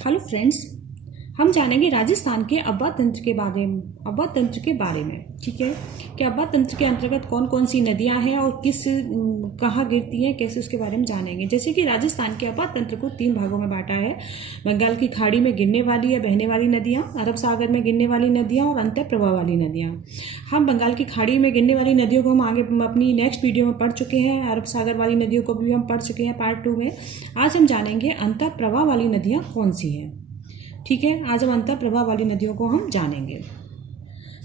Hello friends, हम जानेंगे राजस्थान के अब्बा तंत्र के बारे में। ठीक है कि अब्बा तंत्र के अंतर्गत कौन कौन सी नदियां हैं और कहाँ गिरती हैं, कैसे उसके बारे में जानेंगे। जैसे कि राजस्थान के अब्बा तंत्र को 3 भागों में बांटा है। बंगाल की खाड़ी में गिरने वाली या बहने वाली नदियां, अरब सागर में गिरने वाली नदियां और अंतः प्रवाह वाली नदियां। हम बंगाल की खाड़ी में गिरने वाली नदियों को हम आगे अपनी नेक्स्ट वीडियो में पढ़ चुके हैं। अरब सागर वाली नदियों को भी हम पढ़ चुके हैं पार्ट 2 में। आज हम जानेंगे अंतः प्रवाह वाली नदियां कौन सी हैं। ठीक है, आज हम अंतः प्रवाह वाली नदियों को हम जानेंगे।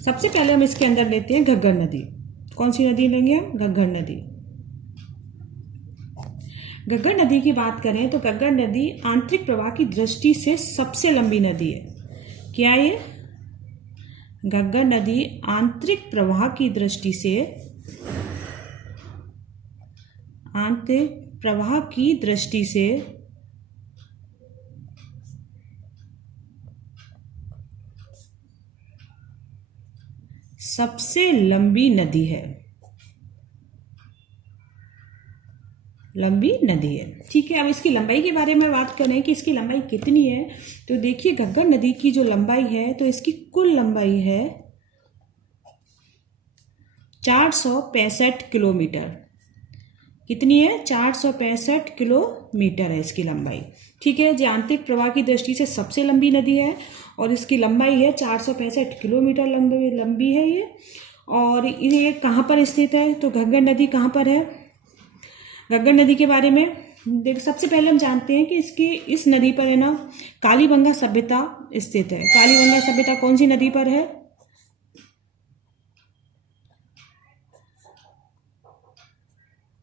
सबसे पहले हम इसके अंदर लेते हैं घग्गर नदी। कौन सी नदी लेंगे हम? घग्गर नदी। घग्गर नदी की बात करें तो घग्गर नदी आंतरिक प्रवाह की दृष्टि से सबसे लंबी नदी है। क्या ये? घग्गर नदी आंतरिक प्रवाह की दृष्टि से सबसे लंबी नदी है। ठीक है, अब इसकी लंबाई के बारे में बात करें कि इसकी लंबाई कितनी है, तो देखिए घग्गर नदी की जो लंबाई है तो इसकी कुल लंबाई है 465 किलोमीटर। कितनी है? 465 किलोमीटर है इसकी लंबाई। ठीक है, जो आंतरिक प्रवाह की दृष्टि से सबसे लंबी नदी है और इसकी लंबाई है 465 किलोमीटर लंबी है ये। और ये कहाँ पर स्थित है? तो घग्गर नदी कहाँ पर है? घग्गर नदी के बारे में देख, सबसे पहले हम जानते हैं कि इस नदी पर है ना कालीबंगा सभ्यता स्थित है। कालीबंगा सभ्यता कौन सी नदी पर है?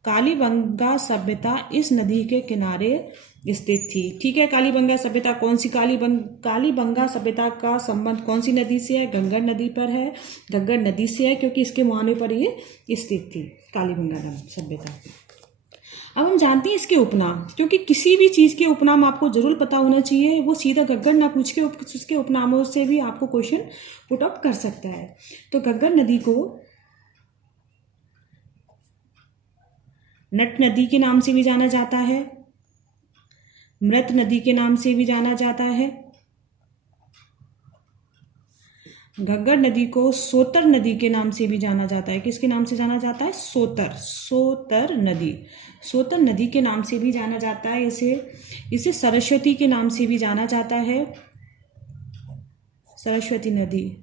कालीबंगा सभ्यता इस नदी के किनारे स्थित थी। ठीक है, कालीबंगा सभ्यता कौन सी? कालीबंगा सभ्यता का संबंध कौन सी नदी से है? घग्गर नदी पर है। घग्गर नदी से है क्योंकि इसके मुहाने पर ये स्थित थी कालीबंगा सभ्यता। अब हम जानते हैं इसके उपनाम, क्योंकि किसी भी चीज के उपनाम आपको जरूर पता होना चाहिए। वो सीधा घग्गर ना पूछ के उसके उपनामों से भी आपको क्वेश्चन पुट अप कर सकता है। तो घग्गर नदी को नट नदी के नाम से भी जाना जाता है, मृत नदी के नाम से भी जाना जाता है। घग्गर नदी को सोतर नदी के नाम से भी जाना जाता है। किसके नाम से जाना जाता है? सोतर नदी के नाम से भी जाना जाता है। इसे सरस्वती के नाम से भी जाना जाता है, सरस्वती नदी।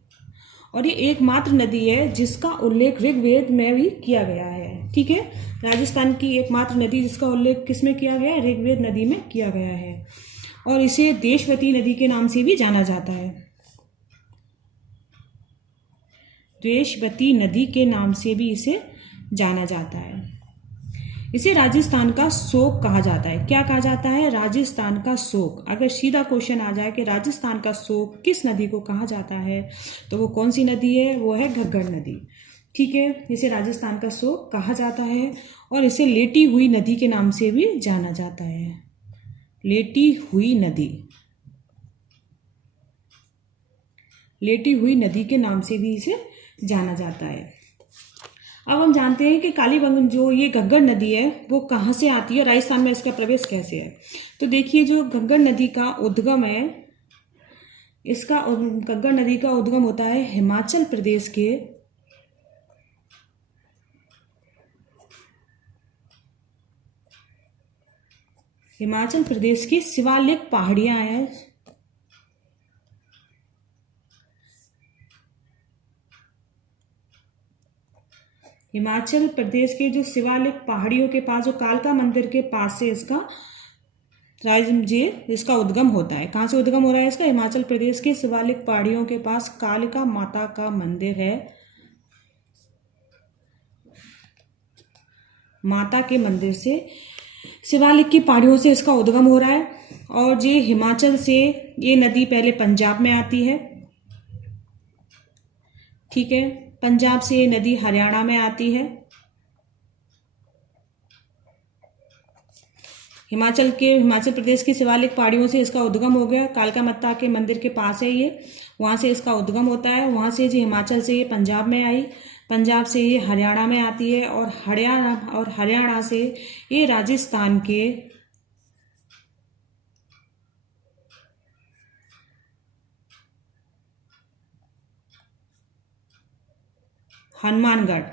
और ये एकमात्र नदी है जिसका उल्लेख ऋग्वेद में भी किया गया है। ठीक है, राजस्थान की एकमात्र नदी जिसका उल्लेख किसमें किया गया है? ऋग्वेद नदी में किया गया है। और इसे देशवती नदी के नाम से भी जाना जाता है। देशवती नदी के नाम से भी इसे जाना जाता है। इसे राजस्थान का शोक कहा जाता है। क्या कहा जाता है? राजस्थान का शोक। अगर सीधा क्वेश्चन आ जाए कि राजस्थान का शोक किस नदी को कहा जाता है, तो वो कौन सी नदी है? वो है घग्गर नदी। ठीक है, इसे राजस्थान का शोक कहा जाता है और इसे लेटी हुई नदी के नाम से भी जाना जाता है। लेटी हुई नदी के नाम से भी इसे जाना जाता है। अब हम जानते हैं कि कालीबंगा जो ये घग्गर नदी है वो कहाँ से आती है, राजस्थान में इसका प्रवेश कैसे है। तो देखिए, जो घग्गर नदी का उद्गम है, घग्गर नदी का उद्गम होता है हिमाचल प्रदेश की शिवालिक पहाड़ियां हैं। हिमाचल प्रदेश के जो शिवालिक पहाड़ियों के पास, जो कालका मंदिर के पास से इसका उद्गम होता है। कहाँ से उद्गम हो रहा है इसका? हिमाचल प्रदेश के शिवालिक पहाड़ियों के पास कालिका माता का मंदिर है। माता के मंदिर से शिवालिक की पहाड़ियों से इसका उद्गम हो रहा है। और ये हिमाचल से ये नदी पहले पंजाब में आती है। ठीक है, पंजाब से ये नदी हरियाणा में आती है। हिमाचल प्रदेश की शिवालिक पहाड़ियों से इसका उद्गम हो गया। कालका माता के मंदिर के पास है ये, वहां से इसका उद्गम होता है। वहां से जो हिमाचल से ये पंजाब में आई, पंजाब से ये हरियाणा में आती है और हरियाणा से ये राजस्थान के हनुमानगढ़।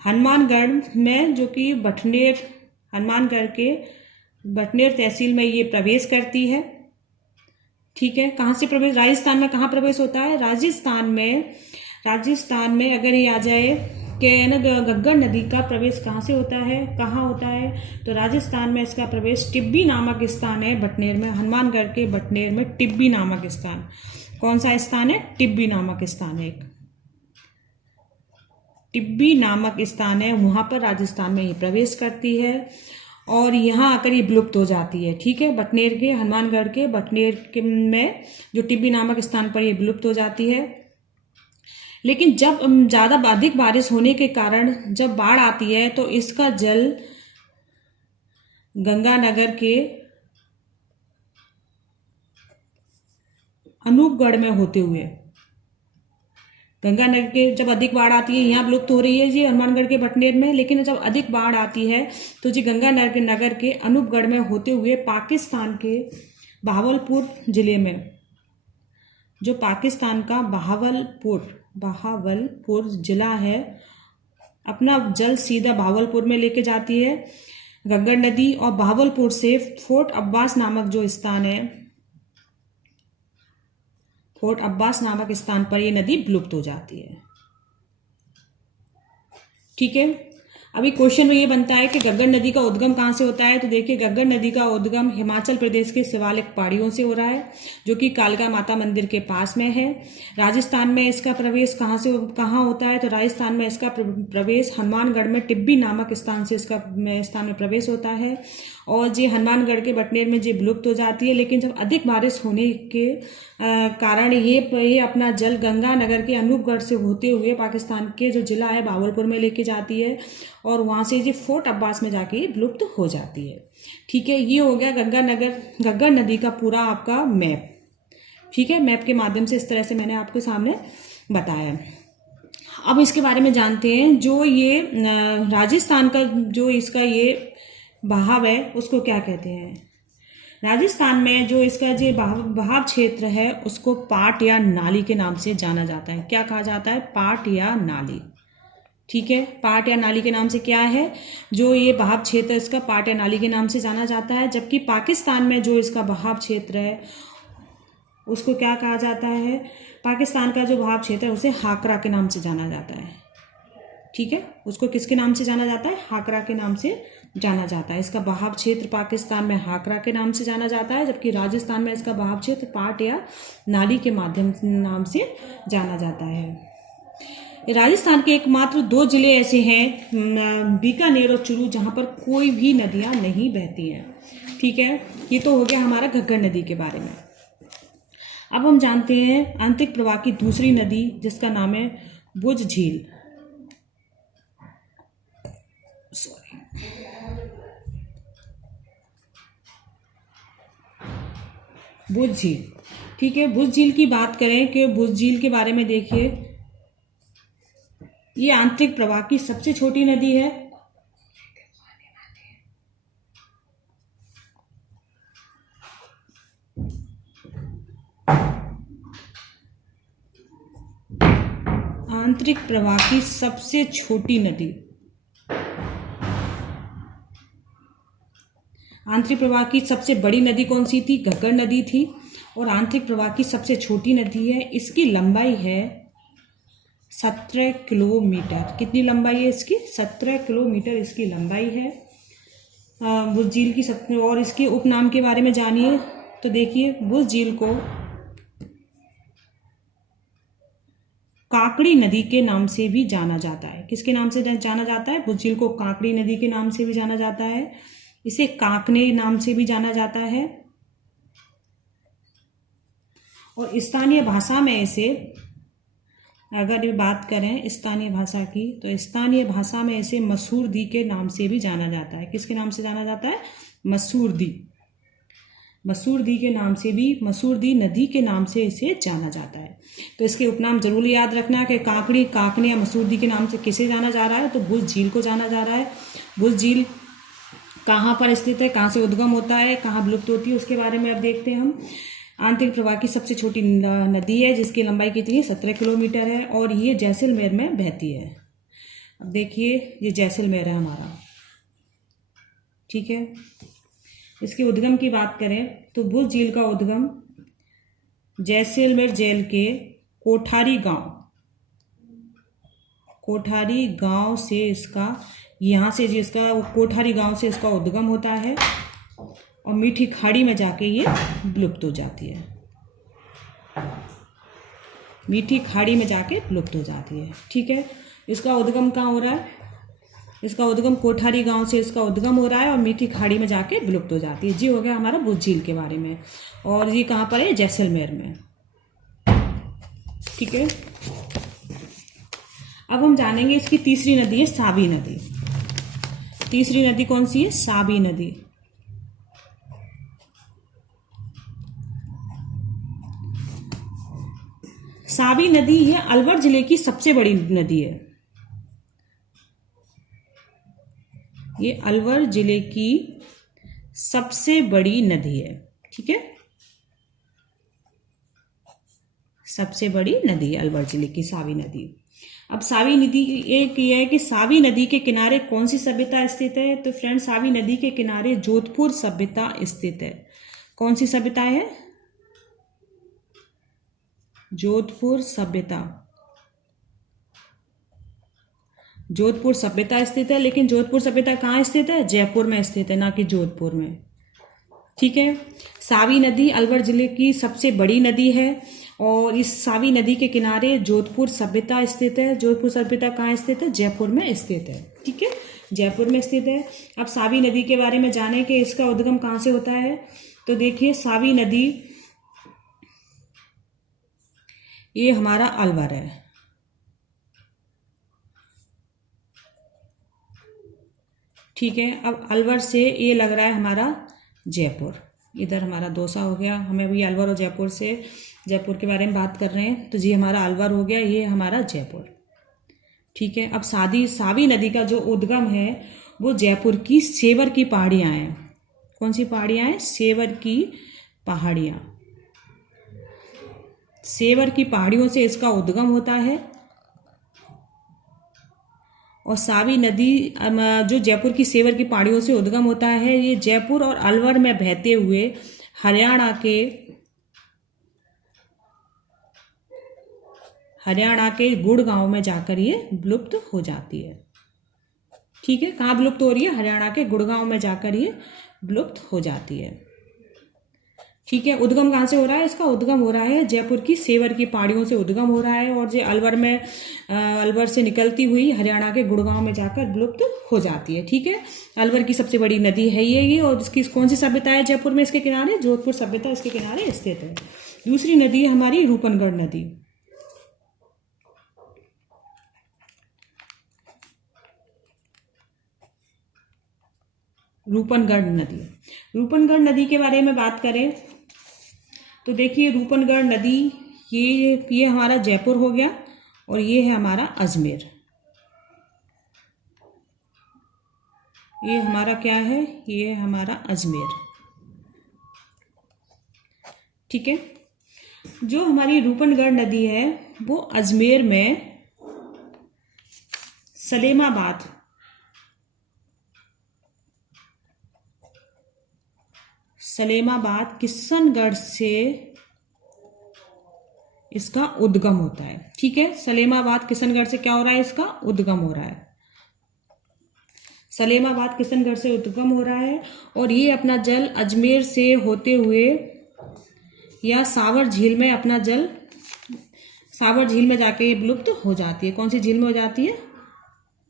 हनुमानगढ़ में जो कि बटनेर, हनुमानगढ़ के बटनेर तहसील में ये प्रवेश करती है। ठीक है, कहाँ से प्रवेश, राजस्थान में कहाँ प्रवेश होता है? राजस्थान में अगर ये आ जाए कि ना घग्गर नदी का प्रवेश कहाँ से होता है, कहाँ होता है, तो राजस्थान में इसका प्रवेश टिब्बी नामक स्थान है बटनेर में। हनुमानगढ़ के बटनेर में टिब्बी नामक स्थान, कौन सा स्थान है? टिब्बी नामक स्थान है, एक टिब्बी नामक स्थान है, वहां पर राजस्थान में ये प्रवेश करती है और यहाँ आकर ये विलुप्त हो जाती है। ठीक है, बटनेर के, हनुमानगढ़ के बटनेर के में जो टिब्बी नामक स्थान पर ये विलुप्त हो जाती है। लेकिन जब ज़्यादा अधिक बारिश होने के कारण जब बाढ़ आती है तो इसका जल गंगानगर के अनूपगढ़ में होते हुए, गंगानगर के जब अधिक बाढ़ आती है, यहाँ विलुप्त हो रही है जी हनुमानगढ़ के बटनेर में, लेकिन जब अधिक बाढ़ आती है तो जी गंगानगर के अनूपगढ़ में होते हुए पाकिस्तान के बहावलपुर जिले में, जो पाकिस्तान का बहावलपुर जिला है, अपना जल सीधा बहावलपुर में लेके जाती है घग्गर नदी। और बहावलपुर से फोर्ट अब्बास नामक जो स्थान है, फोर्ट अब्बास नामक स्थान पर ये नदी विलुप्त हो जाती है। ठीक है, अभी क्वेश्चन में ये बनता है कि घग्गर नदी का उद्गम कहाँ से होता है? तो देखिए, घग्गर नदी का उद्गम हिमाचल प्रदेश के शिवालिक पहाड़ियों से हो रहा है, जो कि कालका माता मंदिर के पास में है। राजस्थान में इसका प्रवेश कहाँ होता है? तो राजस्थान में इसका प्रवेश हनुमानगढ़ में टिब्बी नामक स्थान से इसका स्थान में प्रवेश होता है और जी हनुमानगढ़ के बटनेर में जी विलुप्त हो जाती है। लेकिन जब अधिक बारिश होने के कारण ये अपना जल गंगानगर के अनूपगढ़ से होते हुए पाकिस्तान के जो जिला है बहावलपुर में लेके जाती है और वहाँ से जी फोर्ट अब्बास में जाके ये विलुप्त हो जाती है। ठीक है, ये हो गया घग्गर नदी का पूरा आपका मैप। ठीक है, मैप के माध्यम से इस तरह से मैंने आपके सामने बताया। अब इसके बारे में जानते हैं, जो ये राजस्थान का जो इसका ये बहाव है उसको क्या कहते हैं? राजस्थान में जो इसका जो बहाव क्षेत्र है उसको पाट या नाली के नाम से जाना जाता है। क्या कहा जाता है? पाट या नाली। ठीक है, पाट या नाली के नाम से क्या है, जो ये बहाव क्षेत्र इसका पाट या नाली के नाम से जाना जाता है। जबकि पाकिस्तान में जो इसका बहाव क्षेत्र है उसको क्या कहा जाता है? पाकिस्तान का जो बहाव क्षेत्र है उसे हाकरा के नाम से जाना जाता है। ठीक है, उसको किसके नाम से जाना जाता है? हाकरा के नाम से जाना जाता है। इसका बहाव क्षेत्र पाकिस्तान में हाकरा के नाम से जाना जाता है, जबकि राजस्थान में इसका बहाव क्षेत्र पाट या नाली के माध्यम नाम से जाना जाता है। राजस्थान के एकमात्र 2 जिले ऐसे हैं, बीकानेर और चुरू, जहां पर कोई भी नदियां नहीं बहती हैं। ठीक है, ये तो हो गया हमारा घग्गर नदी के बारे में। अब हम जानते हैं आंतरिक प्रवाह की दूसरी नदी, जिसका नाम है भुज झील। भुज झील। ठीक है, भुज झील की बात करें कि भुज झील के बारे में देखिए, ये आंतरिक प्रवाह की सबसे छोटी नदी है। आंतरिक प्रवाह की सबसे छोटी नदी। आंतरिक प्रवाह की सबसे बड़ी नदी कौन सी थी? घग्गर नदी थी। और आंतरिक प्रवाह की सबसे छोटी नदी है, इसकी लंबाई है 17 किलोमीटर। कितनी लंबाई है इसकी? 17 किलोमीटर इसकी लंबाई है भुज झील की। और इसके उपनाम के बारे में जानिए तो देखिए, भुज झील को काकड़ी नदी के नाम से भी जाना जाता है। किसके नाम से जाना जाता है? भुज झील को काकड़ी नदी के नाम से भी जाना जाता है, इसे काकने नाम से भी जाना जाता है। और स्थानीय भाषा में इसे, अगर बात करें स्थानीय भाषा की, तो स्थानीय भाषा में इसे मसूरदी के नाम से भी जाना जाता है। किसके नाम से जाना जाता है? मसूरदी। मसूरदी के नाम से भी, मसूरदी नदी के नाम से इसे जाना जाता है। तो इसके उपनाम जरूर याद रखना कि काकड़ी, काकने या मसूरदी के नाम से किसे जाना जा रहा है? तो भुज झील को जाना जा रहा है। भुज झील कहाँ पर स्थित है, कहाँ से उद्गम होता है, कहाँ विलुप्त होती है, उसके बारे में अब देखते हैं हम। आंतरिक प्रवाह की सबसे छोटी नदी है जिसकी लंबाई कितनी है, 17 किलोमीटर है और ये जैसलमेर में बहती है। अब देखिए ये जैसलमेर है हमारा, ठीक है। इसके उद्गम की बात करें तो बुझ झील का उद्गम जैसलमेर जेल के कोठारी गांव से इसका, यहाँ से जिसका कोठारी गांव से इसका उद्गम होता है और मीठी खाड़ी में जाके ये विलुप्त हो जाती है। मीठी खाड़ी में जाके विलुप्त हो जाती है, ठीक है। इसका उद्गम कहाँ हो रहा है, इसका उद्गम कोठारी गांव से इसका उद्गम हो रहा है और मीठी खाड़ी में जाके विलुप्त हो जाती है। जी हो गया हमारा बुझ झील के बारे में, और ये कहाँ पर है, जैसलमेर में, ठीक है। अब हम जानेंगे इसकी तीसरी नदी है साबी नदी। तीसरी नदी कौन सी है, साबी नदी। साबी नदी यह अलवर जिले की सबसे बड़ी नदी है। ये अलवर जिले की सबसे बड़ी नदी है, ठीक है। सबसे बड़ी नदी है अलवर जिले की साबी नदी। अब साबी नदी एक ये है कि साबी नदी के किनारे कौन सी सभ्यता स्थित है, तो फ्रेंड साबी नदी के किनारे जोधपुर सभ्यता स्थित है। कौन सी सभ्यता है, जोधपुर सभ्यता। जोधपुर सभ्यता स्थित है, लेकिन जोधपुर सभ्यता कहाँ स्थित है, जयपुर में स्थित है, ना कि जोधपुर में, ठीक है। साबी नदी अलवर जिले की सबसे बड़ी नदी है और इस साबी नदी के किनारे जोधपुर सभ्यता स्थित है। जोधपुर सभ्यता कहाँ स्थित है, जयपुर में स्थित है, ठीक है, जयपुर में स्थित है। अब साबी नदी के बारे में जाने कि इसका उद्गम कहाँ से होता है, तो देखिए साबी नदी ये हमारा अलवर है, ठीक है। अब अलवर से ये लग रहा है हमारा जयपुर, इधर हमारा दौसा हो गया। हमें अभी अलवर और जयपुर से, जयपुर के बारे में बात कर रहे हैं, तो जी हमारा अलवर हो गया, ये हमारा जयपुर, ठीक है। अब साबी नदी का जो उद्गम है वो जयपुर की सेवर की पहाड़ियाँ हैं। कौन सी पहाड़ियाँ हैं, सेवर की पहाड़ियाँ। सेवर की पहाड़ियों से इसका उद्गम होता है और साबी नदी जो जयपुर की सेवर की पहाड़ियों से उद्गम होता है, ये जयपुर और अलवर में बहते हुए हरियाणा के गुड़गांव में जाकर ये विलुप्त हो जाती है, ठीक है। कहाँ विलुप्त हो रही है, हरियाणा के गुड़गांव में जाकर ये विलुप्त हो जाती है, ठीक है। उद्गम कहाँ से हो रहा है, इसका उद्गम हो रहा है जयपुर की सेवर की पहाड़ियों से उद्गम हो रहा है और ये अलवर से निकलती हुई हरियाणा के गुड़गांव में जाकर विलुप्त हो जाती है, ठीक है। अलवर की सबसे बड़ी नदी है ये और इसकी कौन सी सभ्यता है, जयपुर में इसके किनारे जोधपुर सभ्यता इसके किनारे स्थित है। दूसरी नदी है हमारी रूपनगढ़ नदी। रूपनगढ़ नदी के बारे में बात करें तो देखिए रूपनगढ़ नदी ये हमारा जयपुर हो गया और ये है हमारा अजमेर। ये हमारा क्या है, ये है हमारा अजमेर, ठीक है। जो हमारी रूपनगढ़ नदी है वो अजमेर में सलेमाबाद किशनगढ़ से इसका उद्गम होता है, ठीक है। सलेमाबाद किशनगढ़ से क्या हो रहा है, इसका उद्गम हो रहा है। सलेमाबाद किशनगढ़ से उद्गम हो रहा है और ये अपना जल अजमेर से होते हुए या सावर झील में सावर झील में जाके ये विलुप्त हो जाती है। कौन सी झील में हो जाती है,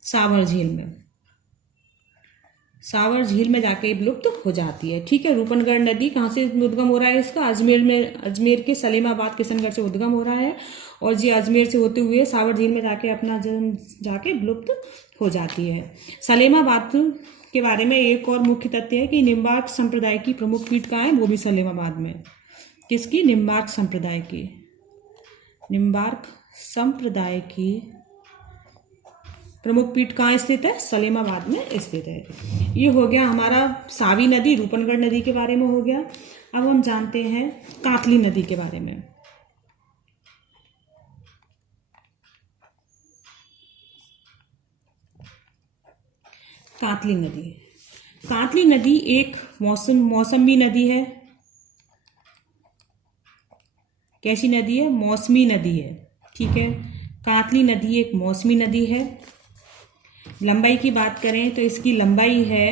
सावर झील में। सावर झील में जाके विलुप्त हो जाती है, ठीक है। रूपनगढ़ नदी कहाँ से उद्गम हो रहा है इसका, अजमेर के सलेमाबाद किशनगढ़ से उद्गम हो रहा है और ये अजमेर से होते हुए सावर झील में जाके अपना जन्म जाके विलुप्त हो जाती है। सलेमाबाद के बारे में एक और मुख्य तथ्य है कि निम्बार्क संप्रदाय की प्रमुख पीठ कहाँ है, वो भी सलेमाबाद में। किसकी, निम्बार्क संप्रदाय की। निम्बार्क संप्रदाय की प्रमुख पीठ कहाँ स्थित है, सलेमाबाद में स्थित है। ये हो गया हमारा सावी नदी रूपनगढ़ नदी के बारे में हो गया। अब हम जानते हैं कातली नदी के बारे में। कातली नदी, कातली नदी एक मौसमी नदी है। कैसी नदी है? मौसमी नदी है। ठीक है, कातली नदी एक मौसमी नदी है। लंबाई की बात करें तो इसकी लंबाई है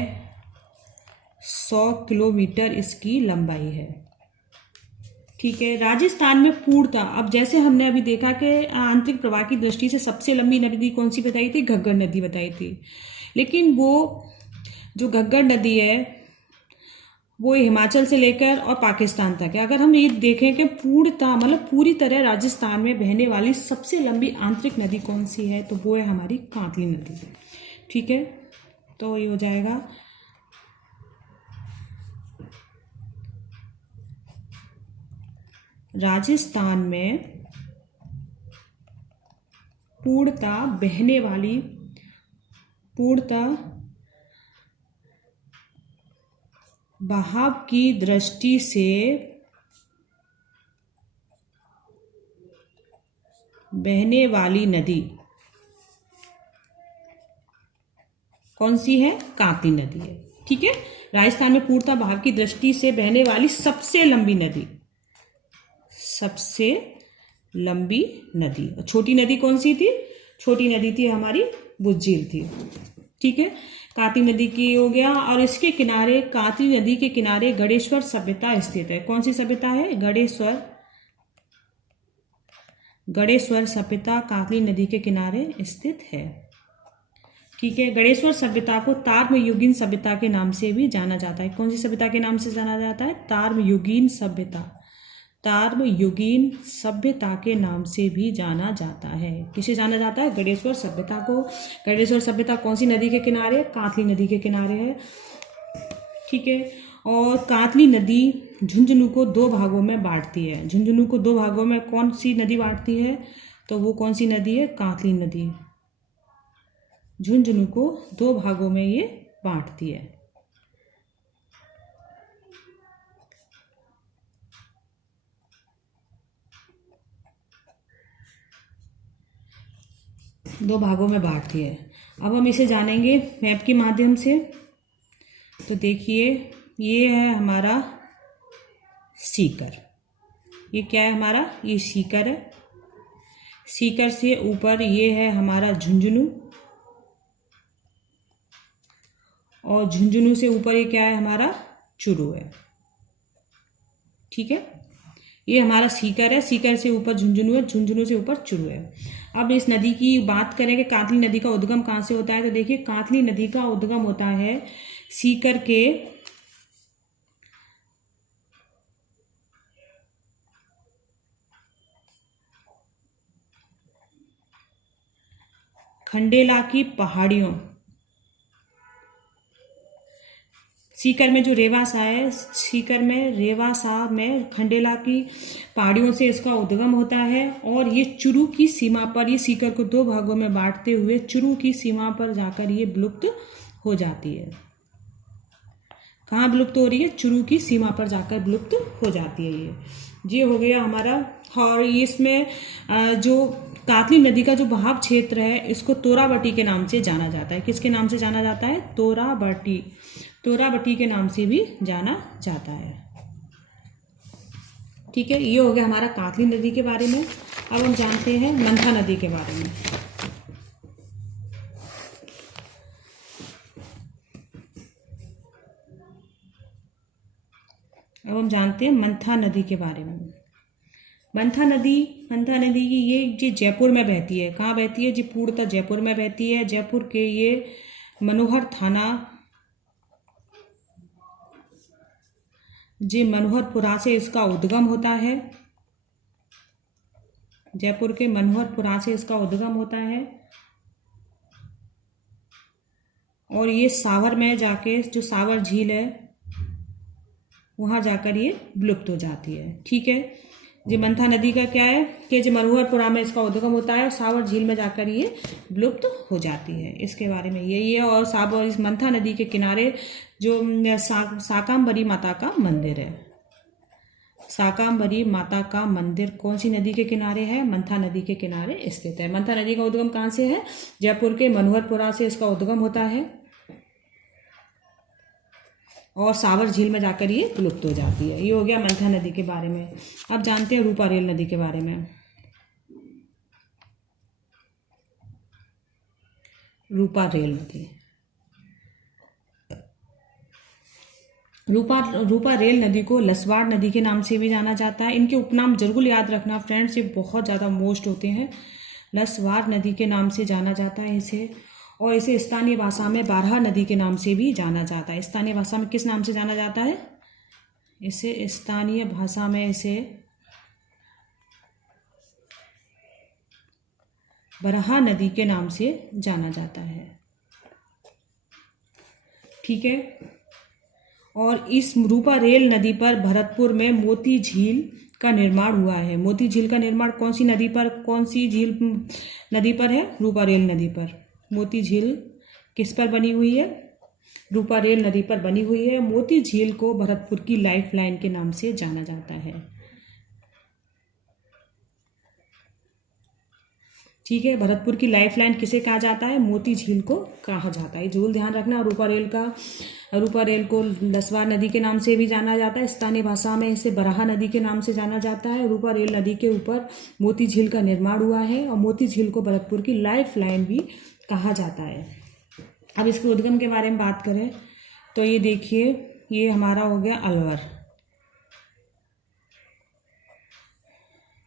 100 किलोमीटर इसकी लंबाई है। ठीक है, राजस्थान में पूर्णतः, अब जैसे हमने अभी देखा कि आंतरिक प्रवाह की दृष्टि से सबसे लंबी नदी कौन सी बताई थी? घग्गर नदी बताई थी। लेकिन वो जो घग्गर नदी है वो हिमाचल से लेकर और पाकिस्तान तक है। अगर हम ये देखें कि पूर्णतः मतलब पूरी तरह राजस्थान में बहने वाली सबसे लंबी आंतरिक नदी कौन सी है, तो वो है हमारी कातली नदी। ठीक है, तो ये हो जाएगा राजस्थान में पूर्णतः बहने वाली, पूर्णतः बहाव की दृष्टि से बहने वाली नदी कौन सी है? कातली नदी है। ठीक है, राजस्थान में पूर्णतः बहाव की दृष्टि से बहने वाली सबसे लंबी नदी, सबसे लंबी नदी। और छोटी नदी कौन सी थी? छोटी नदी थी हमारी बुझील थी। ठीक है, कातली नदी की हो गया। और इसके किनारे, कातली नदी के किनारे गणेश्वर सभ्यता स्थित है। कौन सी सभ्यता है? गणेश्वर सभ्यता कातली नदी के किनारे स्थित है। ठीक है, गणेश्वर सभ्यता को ताम्रयुगीन सभ्यता के नाम से भी जाना जाता है। कौन सी सभ्यता के नाम से जाना जाता है? ताम्रयुगीन सभ्यता, ताम्रयुगीन सभ्यता के नाम से भी जाना जाता है। किसे जाना जाता है? गणेश्वर सभ्यता को। गणेश्वर सभ्यता कौन सी नदी के किनारे? कातली नदी के किनारे है। ठीक है, और कातली नदी झुंझुनू को दो भागों में बांटती है। झुंझुनू को दो भागों में कौन सी नदी बांटती है? तो वो कौन सी नदी है? कातली नदी झुंझुनू को दो भागों में ये बांटती है। दो भागों में बांटती है। अब हम इसे जानेंगे मैप के माध्यम से। तो देखिए, ये है हमारा सीकर। ये क्या है हमारा? ये सीकर है। सीकर से ऊपर ये है हमारा झुंझुनू, और झुंझुनू से ऊपर ये क्या है? हमारा चुरू है। ठीक है, ये हमारा सीकर है। सीकर से ऊपर झुंझुनू है, झुंझुनू से ऊपर चुरू है। अब इस नदी की बात करें कि कातली नदी का उद्गम कहाँ से होता है, तो देखिए, कातली नदी का उद्गम होता है सीकर के खंडेला की पहाड़ियों, सीकर में जो रेवासा है, सीकर में रेवासा में खंडेला की पहाड़ियों से इसका उद्गम होता है। और ये चुरू की सीमा पर, ये सीकर को दो भागों में बांटते हुए चुरू की सीमा पर जाकर ये विलुप्त हो जाती है। कहाँ विलुप्त हो रही है? चुरू की सीमा पर जाकर विलुप्त हो जाती है। ये हो गया हमारा। और इसमें जो कातली नदी का जो बहाव क्षेत्र है, इसको तोराबटी के नाम से जाना जाता है। किसके नाम से जाना जाता है? तोराबटी, तोराबटी के नाम से भी जाना जाता है। ठीक है, ये हो गया हमारा कातली नदी के बारे में। अब हम जानते हैं मंथा नदी के बारे में। अब हम जानते हैं मंथा नदी के बारे में। मंथा नदी की ये जयपुर में बहती है। कहाँ बहती है? जी पूर्णतः जयपुर में बहती है। जयपुर के ये मनोहर थाना, जी मनोहरपुरा से इसका उद्गम होता है। जयपुर के मनोहरपुरा से इसका उद्गम होता है, और ये सावर में जाके, जो सावर झील है, वहां जाकर ये विलुप्त हो जाती है। ठीक है, जी मंथा नदी का क्या है कि जो मनोहरपुरा में इसका उद्गम होता है, सावर झील में जाकर ये विलुप्त हो जाती है। इसके बारे में यही है। और सावर, इस मंथा नदी के किनारे जो शाकांबरी माता का मंदिर है। शाकांबरी माता का मंदिर कौन सी नदी के किनारे है? मंथा नदी के किनारे स्थित है। मंथा नदी का उद्गम कहाँ से है? जयपुर के मनोहरपुरा से इसका उद्गम होता है और सावर झील में जाकर ये विलुप्त हो जाती है। ये हो गया मंथा नदी के बारे में। अब जानते हैं रूपा रेल नदी के बारे में। रूपा रेल नदी, रूपा रेल नदी को लसवाड़ नदी के नाम से भी जाना जाता है। इनके उपनाम जरूर याद रखना फ्रेंड्स, ये बहुत ज़्यादा मोस्ट होते हैं। लसवाड़ नदी के नाम से जाना जाता है इसे, और इसे स्थानीय भाषा में बारहा नदी के नाम से भी जाना जाता है। स्थानीय भाषा में किस नाम से जाना जाता है? इसे स्थानीय भाषा में इसे बरहा नदी के नाम से जाना जाता है। ठीक है। और इस रूपा रेल नदी पर भरतपुर में मोती झील का निर्माण हुआ है। मोती झील का निर्माण कौन सी नदी पर, कौन सी झील नदी पर है? रूपा रेल नदी पर। मोती झील किस पर बनी हुई है? रूपा रेल नदी पर बनी हुई है। मोती झील को भरतपुर की लाइफ लाइन के नाम से जाना जाता है। ठीक है, भरतपुर की लाइफ लाइन किसे कहा जाता है? मोती झील को कहा जाता है। जरूर ध्यान रखना। रूपा रेल को लसवाड़ नदी के नाम से भी जाना जाता है। स्थानीय भाषा में इसे बराहा नदी के नाम से जाना जाता है। रूपा रेल नदी के ऊपर मोती झील का निर्माण हुआ है और मोती झील को भरतपुर की लाइफ लाइन भी कहा जाता है। अब इसके उद्गम के बारे में बात करें तो ये देखिए, ये हमारा हो गया अलवर।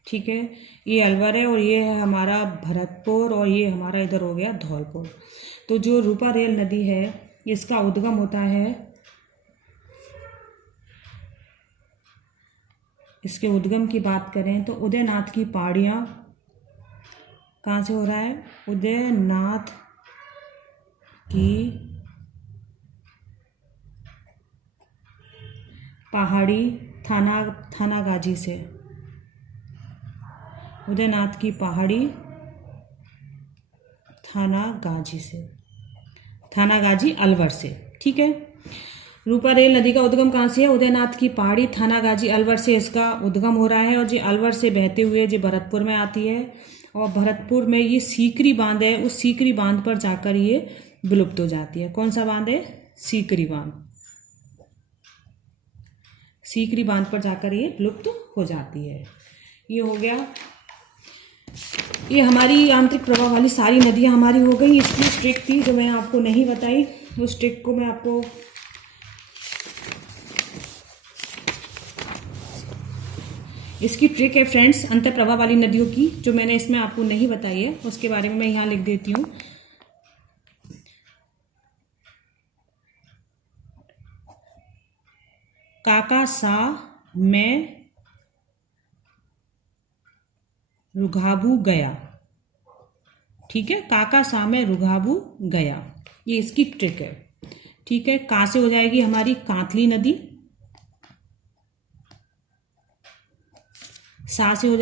ठीक है, ये अलवर है और ये है हमारा भरतपुर और ये हमारा इधर हो गया धौलपुर। तो जो रूपा रेल नदी है इसका उद्गम होता है, इसके उद्गम की बात करें तो उदयनाथ की पहाड़ियाँ कहाँ से हो रहा है? उदयनाथ की पहाड़ी थानागाजी से। उदयनाथ की पहाड़ी थानागाजी अलवर से। ठीक है, रूपा रेल नदी का उद्गम कहाँ से है? उदयनाथ की पहाड़ी थानागाजी अलवर से इसका उद्गम हो रहा है और जो अलवर से बहते हुए जो भरतपुर में आती है और भरतपुर में ये सीकरी बांध है, उस सीकरी बांध पर जाकर ये विलुप्त हो जाती है। कौन सा बांध है? सीकरी बांध। सीकरी बांध पर जाकर ये विलुप्त हो जाती है। ये हो गया, ये हमारी आंतरिक प्रवाह वाली सारी नदियां हमारी हो गई। इसकी ट्रिक थी जो मैं आपको नहीं बताई, उस ट्रिक को मैं आपको इसकी ट्रिक है फ्रेंड्स अंतर प्रवाह वाली नदियों की, जो मैंने इसमें आपको नहीं बताई है, उसके बारे में मैं यहाँ लिख देती हूँ। काकासा में रुघाबू गया। ठीक है, काकासा में रुघाबू गया, ये इसकी ट्रिक है। ठीक है, कहाँ से हो जाएगी हमारी? कांतली नदी। सा से हो